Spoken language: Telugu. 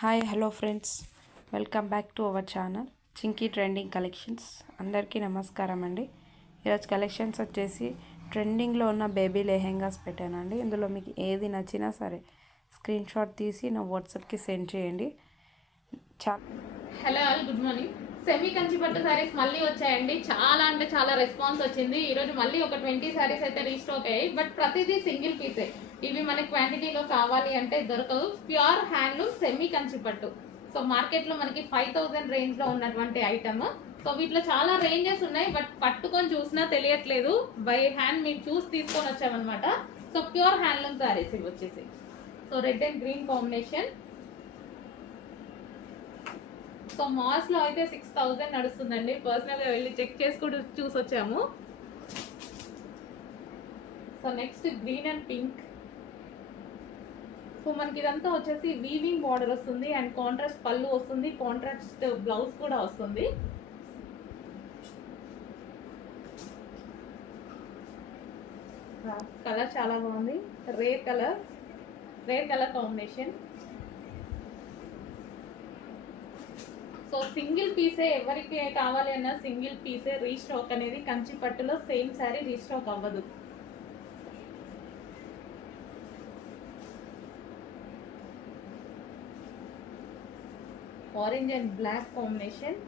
Hi hello friends, welcome back to our channel Chinki trending collections. అందరికీ నమస్కారం అండి. ఈరోజు కలెక్షన్స్ వచ్చేసి ట్రెండింగ్లో ఉన్న బేబీ లెహెంగాస్ పెట్టానండి. ఇందులో మీకు ఏది నచ్చినా సరే స్క్రీన్ షాట్ తీసి నా వాట్సాప్కి సెండ్ చేయండి. Hello all, good morning. Semi Kanchi పట్టు సారీస్ మళ్ళీ వచ్చాయండి. చాలా అంటే చాలా రెస్పాన్స్ వచ్చింది. ఈరోజు మళ్ళీ ఒక 20 సారీస్ అయితే రీస్టాక్ అయ్యాయి. బట్ ప్రతిదీ సింగిల్ పీసే. ఇవి మనకి క్వాంటిటీలో కావాలి అంటే దొరకదు. ప్యూర్ హ్యాండ్లూమ్ సెమీ కంచి పట్టు. సో మార్కెట్లో మనకి 5000 రేంజ్లో ఉన్నటువంటి ఐటమ్. సో వీటిలో చాలా రేంజెస్ ఉన్నాయి, బట్ పట్టుకొని చూసినా తెలియట్లేదు. బై హ్యాండ్ మీరు చూసి తీసుకొని వచ్చామన్నమాట. సో ప్యూర్ హ్యాండ్లూమ్ సారీస్ ఇవి వచ్చేసి. So red and green combination. So malls లో అయితే 6000 నడుస్తుందండి. పర్సనల్ గా వెళ్ళి చెక్ చేసుకుంటూ చూసి వచ్చాము. So next green and pink. So మనకి ఇదంతా వచ్చేసి వీవింగ్ బార్డర్ వస్తుంది అండ్ కాంట్రాస్ట్ పళ్ళు వస్తుంది, కాంట్రాస్ట్ బ్లౌజ్ కూడా వస్తుంది. కలర్ చాలా బాగుంది. Rare colour combination. So single పీసే, ఎవరికి కావాలి అన్న సింగిల్ పీసే. రీస్టాక్ అనేది కంచి పట్టులో సేమ్ సారీ రీస్టాక్ అవ్వదు. Orange and black combination.